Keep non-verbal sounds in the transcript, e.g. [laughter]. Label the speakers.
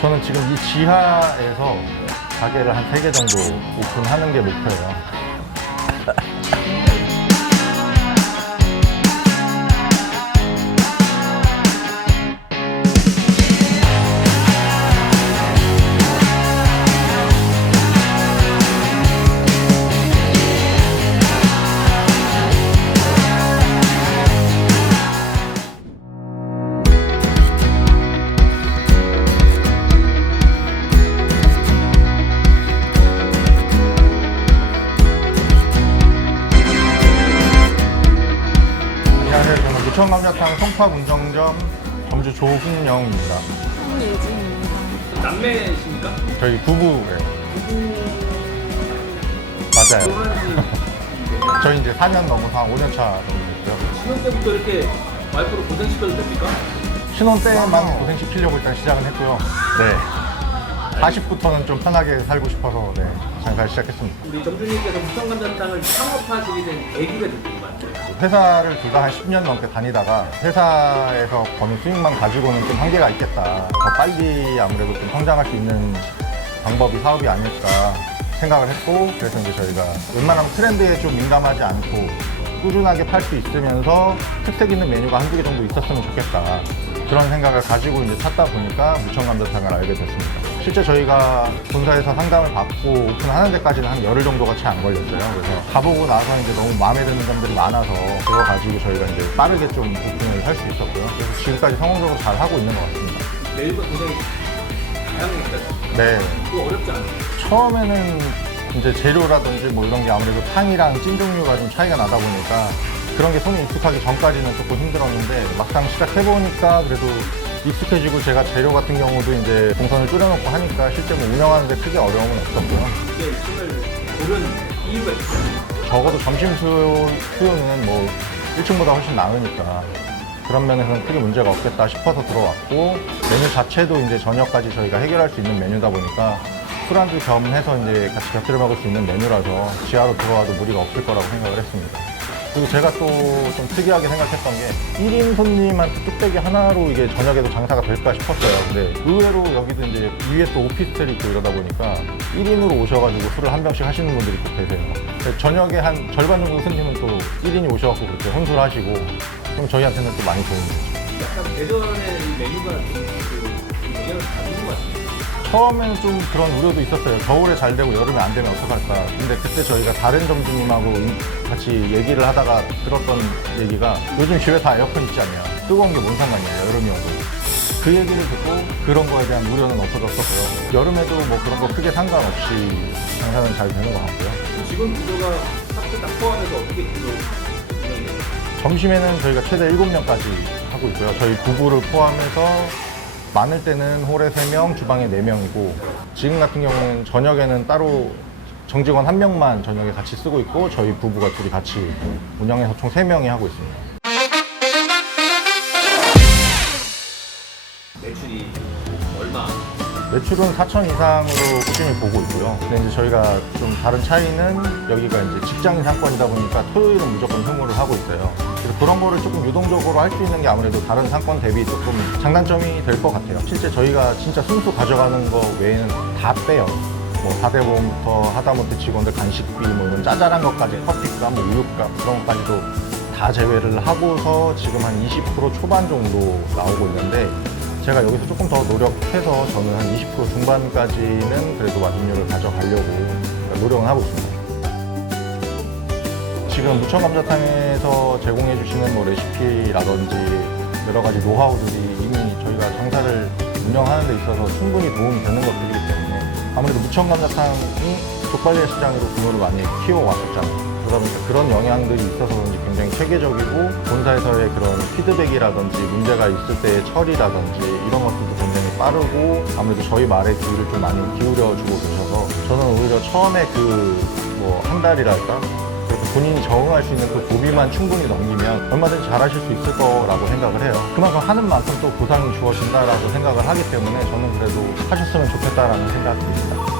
Speaker 1: 저는 지금 이 지하에서 가게를 한세개 정도 오픈하는 게 목표예요. 저는 무천감자탕 송파군정점 점주 조훈영입니다.
Speaker 2: 예진입니다.
Speaker 3: 남매십니까?
Speaker 1: 저희 부부예요. 맞아요.
Speaker 3: 결혼한 [laughs]
Speaker 1: 저희 이제 4년 넘어서 한 5년 차 정도 됐고요.
Speaker 3: 지 신혼 때부터 이렇게 와이프를 고생시켜도 됩니까?
Speaker 1: 신혼 때만 고생시키려고 일단 시작은 했고요. 네. 40부터는 좀 편하게 살고 싶어서 네, 장사를 시작했습니다.
Speaker 3: 우리 정준님께서 무성감자탕을 창업하시게 된 계기가 궁금한데
Speaker 1: 회사를 둘다한 10년 넘게 다니다가 회사에서 버는 수익만 가지고는 좀 한계가 있겠다. 더 빨리 아무래도 좀 성장할 수 있는 방법이 사업이 아닐까 생각을 했고 그래서 이제 저희가 웬만하면 트렌드에 좀 민감하지 않고 꾸준하게 팔 수 있으면서 특색 있는 메뉴가 한두 개 정도 있었으면 좋겠다. 그런 생각을 가지고 이제 찾다 보니까 무청감자탕을 알게 됐습니다. 실제 저희가 본사에서 상담을 받고 오픈하는 데까지는 한 열흘 정도가 채 안 걸렸어요. 그래서 가보고 나서 이제 너무 마음에 드는 점들이 많아서 그거 가지고 저희가 이제 빠르게 좀 오픈을 할 수 있었고요. 그래서 지금까지 성공적으로 잘 하고 있는 것 같습니다.
Speaker 3: 다양하니까
Speaker 1: 네.
Speaker 3: 그거 어렵지 않아요?
Speaker 1: 처음에는 이제 재료라든지 뭐 이런 게 아무래도 탕이랑 찐 종류가 좀 차이가 나다 보니까 그런 게 손에 익숙하기 전까지는 조금 힘들었는데 막상 시작해보니까 그래도 익숙해지고 제가 재료 같은 경우도 이제 동선을 줄여놓고 하니까 실제 뭐 운영하는데 크게 어려움은 없었고요.
Speaker 3: 이게 이름을 고른 이유가 있어요
Speaker 1: 적어도 점심 수요, 수요는 뭐 1층보다 훨씬 나으니까 그런 면에서는 크게 문제가 없겠다 싶어서 들어왔고 메뉴 자체도 이제 저녁까지 저희가 해결할 수 있는 메뉴다 보니까 술안주 겸해서 이제 같이 곁들여 먹을 수 있는 메뉴라서 지하로 들어와도 무리가 없을 거라고 생각을 했습니다. 그리고 제가 또 좀 특이하게 생각했던 게 1인 손님한테 뚝배기 하나로 이게 저녁에도 장사가 될까 싶었어요. 근데 의외로 여기도 이제 위에 또 오피스텔이 있고 이러다 보니까 1인으로 오셔가지고 술을 한 병씩 하시는 분들이 또 계세요. 저녁에 한 절반 정도 손님은 또 1인이 오셔갖고 그렇게 혼술하시고 그럼 저희한테는 또 많이 도움이 되죠.
Speaker 3: 약간 이 메뉴가 좀그 영향을 받는 것 같아요
Speaker 1: 처음에는 좀 그런 우려도 있었어요. 겨울에 잘 되고 여름에 안 되면 어떡할까. 근데 그때 저희가 다른 점주님하고 같이 얘기를 하다가 들었던 얘기가 요즘 집에 다 에어컨 있지 않냐. 뜨거운 게 뭔 상관이냐, 여름이어도. 그 얘기를 듣고 그런 거에 대한 우려는 없어졌었고요. 여름에도 뭐 그런 거 크게 상관없이 장사는 잘 되는 것 같고요.
Speaker 3: 지금 구조가 학교 딱 포함해서 어떻게 구조?
Speaker 1: 점심에는 저희가 최대 7명까지 하고 있고요. 저희 부부를 포함해서 많을 때는 홀에 3명, 주방에 4명이고 지금 같은 경우는 저녁에는 따로 정직원 한 명만 저녁에 같이 쓰고 있고 저희 부부가 둘이 같이 운영해서 총 3명이 하고 있습니다.
Speaker 3: 매출이 얼마?
Speaker 1: 매출은 4천 이상으로 꾸준히 보고 있고요. 근데 이제 저희가 좀 다른 차이는 여기가 이제 직장인 상권이다 보니까 토요일은 무조건 휴무를 하고 있어요. 그런 거를 조금 유동적으로 할 수 있는 게 아무래도 다른 상권 대비 조금 장단점이 될 것 같아요. 실제 저희가 진짜 순수 가져가는 거 외에는 다 빼요. 뭐 사대보험부터 하다못해 직원들 간식비 뭐 이런 짜잘한 것까지 커피값, 뭐 우유값 그런 것까지도 다 제외를 하고서 지금 한 20% 초반 정도 나오고 있는데 제가 여기서 조금 더 노력해서 저는 한 20% 중반까지는 그래도 마진율을 가져가려고 노력은 하고 있습니다. 지금 무청감자탕에서 제공해 주시는 뭐 레시피라든지 여러 가지 노하우들이 이미 저희가 장사를 운영하는 데 있어서 충분히 도움이 되는 것들이기 때문에 아무래도 무청감자탕이 족발리의 시장으로 규모를 많이 키워왔었잖아요. 그러다 보니까 그런 영향들이 있어서 그런지 굉장히 체계적이고 본사에서의 그런 피드백이라든지 문제가 있을 때의 처리라든지 이런 것들도 굉장히 빠르고 아무래도 저희 말에 귀를 좀 많이 기울여 주고 계셔서 저는 오히려 처음에 그 뭐 한 달이랄까 본인이 적응할 수 있는 그 고비만 충분히 넘기면 얼마든지 잘하실 수 있을 거라고 생각을 해요. 그만큼 하는 만큼 또 보상이 주어진다라고 생각을 하기 때문에 저는 그래도 하셨으면 좋겠다라는 생각이 있습니다.